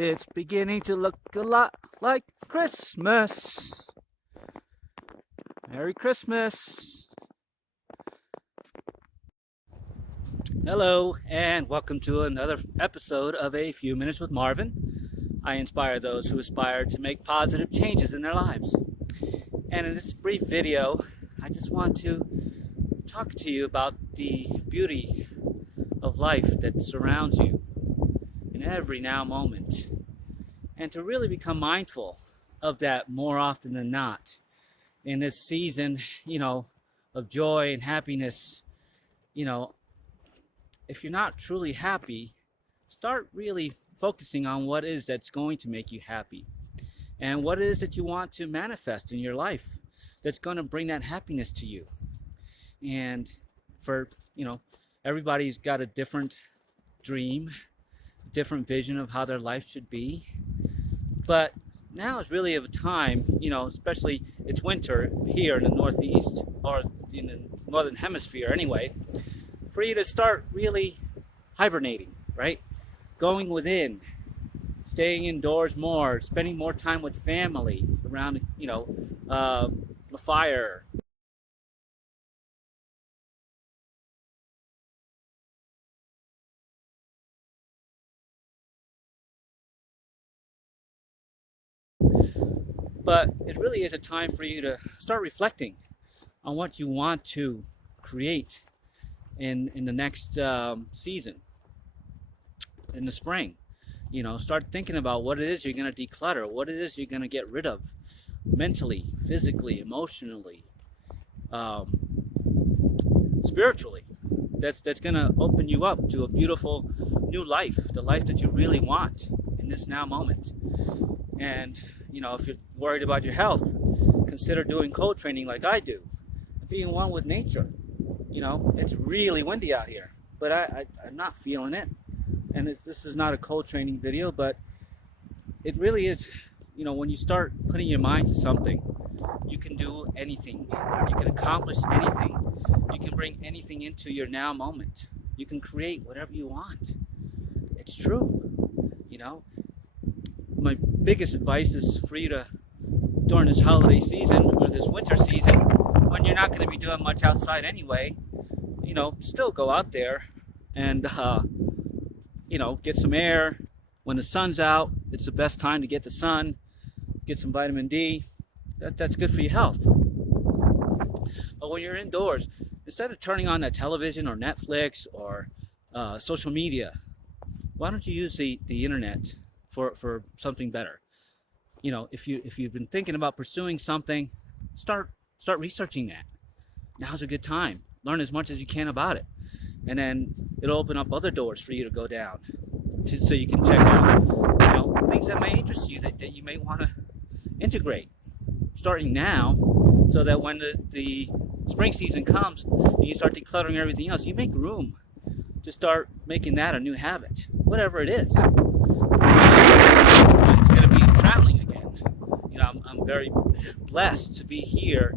It's beginning to look a lot like Christmas. Merry Christmas. Hello, and welcome to another episode of A Few Minutes with Marvin. I inspire those who aspire to make positive changes in their lives. And in this brief video, I just want to talk to you about the beauty of life that surrounds you in every now moment, and to really become mindful of that more often than not in this season, of joy and happiness. you know if you're not truly happy, start really focusing on what is that's going to make you happy, and what it is that you want to manifest in your life that's going to bring that happiness to you. And for everybody's got a different dream, different vision of how their life should be. But now is really a time, especially it's winter here in the Northeast, or in the Northern Hemisphere anyway, for you to start really hibernating, right? Going within, staying indoors more, spending more time with family around, the fire. But it really is a time for you to start reflecting on what you want to create in the next season, in the spring. Start thinking about what it is you're going to declutter, what it is you're going to get rid of mentally, physically, emotionally, um, spiritually. That's going to open you up to a beautiful new life, the life that you really want in this now moment. And if you're worried about your health, consider doing cold training like I do, being one with nature. It's really windy out here, but I'm not feeling it. And this is not a cold training video, but it really is. When you start putting your mind to something, you can do anything. You can accomplish anything. You can bring anything into your now moment. You can create whatever you want. It's true. My biggest advice is for you to, during this holiday season or this winter season, when you're not going to be doing much outside anyway, still go out there and get some air. When the sun's out, it's the best time to get the sun, get some vitamin D. That's good for your health. But when you're indoors, instead of turning on that television or Netflix or social media, why don't you use the internet for something better? If you've been thinking about pursuing something, start researching that. Now's a good time. Learn as much as you can about it, and then it'll open up other doors for you to go down, so you can check out things that may interest you, that you may want to integrate starting now, so that when the spring season comes and you start decluttering everything else, you make room to start making that a new habit, whatever it is. It's going to be traveling again. I'm very blessed to be here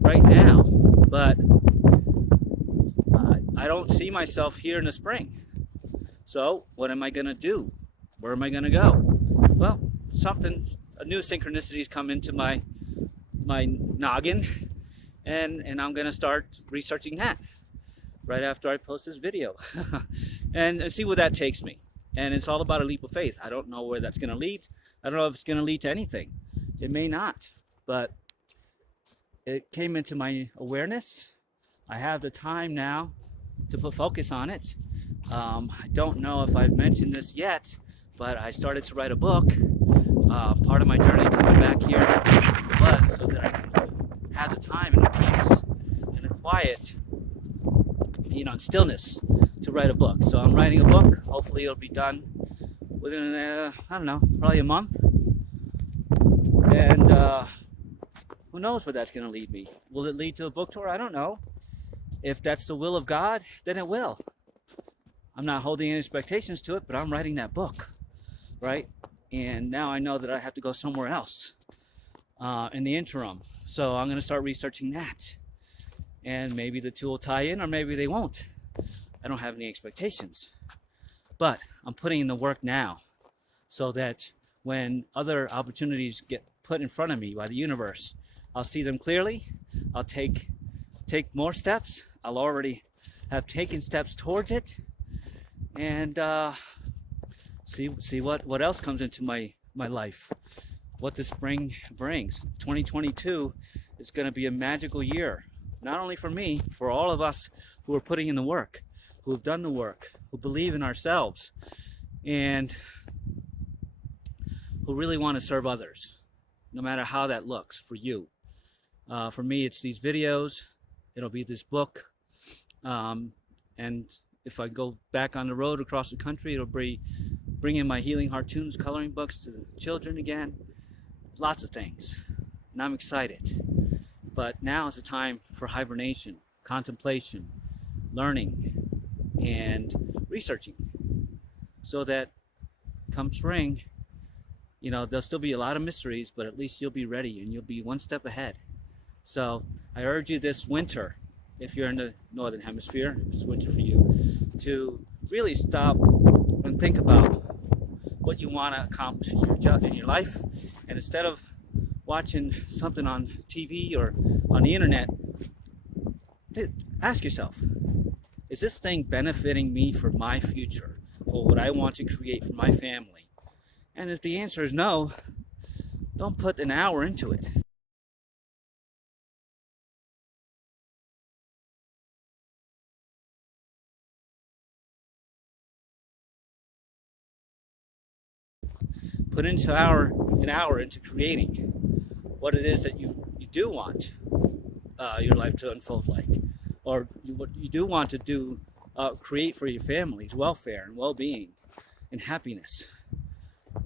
right now, but I don't see myself here in the spring. So what am I going to do? Where am I going to go? Well, a new synchronicities come into my noggin, and I'm going to start researching that right after I post this video and see where that takes me. And it's all about a leap of faith. I don't know where that's going to lead. I don't know if it's going to lead to anything. It may not, but it came into my awareness. I have the time now to put focus on it. I don't know if I've mentioned this yet, but I started to write a book. Part of my journey coming back here was so that I can have the time and the peace and the quiet, and stillness to write a book. So I'm writing a book. Hopefully it'll be done within, probably a month. And who knows where that's going to lead me. Will it lead to a book tour? I don't know. If that's the will of God, then it will. I'm not holding any expectations to it, but I'm writing that book, right? And now I know that I have to go somewhere else in the interim. So I'm going to start researching that. And maybe the two will tie in, or maybe they won't. I don't have any expectations. But I'm putting in the work now. so that when other opportunities get put in front of me by the universe, I'll see them clearly. I'll take more steps. I'll already have taken steps towards it, and see what else comes into my life, what the spring brings. 2022 is going to be a magical year, not only for me, for all of us who are putting in the work, who have done the work, who believe in ourselves, and who really want to serve others, no matter how that looks for you. For me, it's these videos, it'll be this book, and if I go back on the road across the country, it'll be bringing my Healing Cartoons coloring books to the children again. Lots of things, and I'm excited. But now is the time for hibernation, contemplation, learning, and researching, so that come spring, there'll still be a lot of mysteries, but at least you'll be ready and you'll be one step ahead. So I urge you this winter, if you're in the northern hemisphere, it's winter for you, to really stop and think about what you want to accomplish in your life, and instead of watching something on TV or on the internet, ask yourself, is this thing benefiting me for my future, for what I want to create for my family? And if the answer is no, don't put an hour into it. Put into an hour into creating what it is that you do want your life to unfold like, or what you do want to do, create for your family's welfare and well-being and happiness.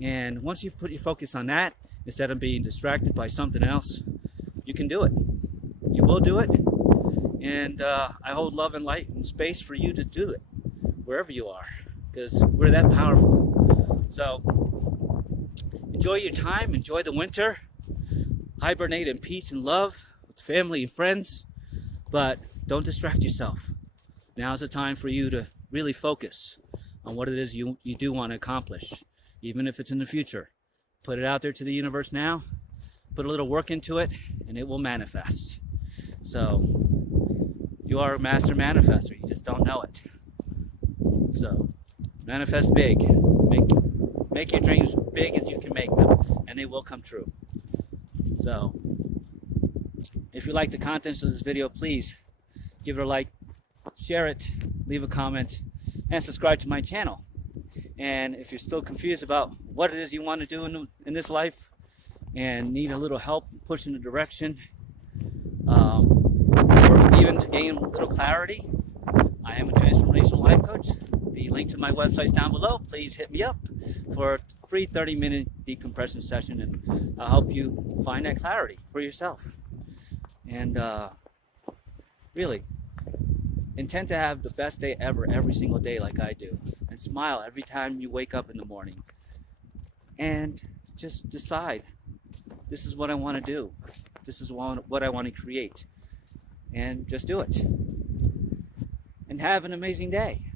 And once you put your focus on that, instead of being distracted by something else, you can do it. You will do it. And I hold love and light and space for you to do it wherever you are, because we're that powerful. So enjoy your time, enjoy the winter, hibernate in peace and love with family and friends, but don't distract yourself. Now's the time for you to really focus on what it is you do want to accomplish, even if it's in the future. Put it out there to the universe now, put a little work into it, and it will manifest. So you are a master manifester, you just don't know it. So manifest big, make your dreams big as you can make them, and they will come true. So if you like the contents of this video, please give it a like, share it, leave a comment, and subscribe to my channel. And if you're still confused about what it is you want to do in this life and need a little help pushing the direction, or even to gain a little clarity, I am a transformational life coach. The link to my website is down below. Please hit me up for a free 30-minute decompression session, and I'll help you find that clarity for yourself. And really, intend to have the best day ever every single day like I do, and smile every time you wake up in the morning, and just decide, this is what I want to do, this is what I want to create, and just do it, and have an amazing day.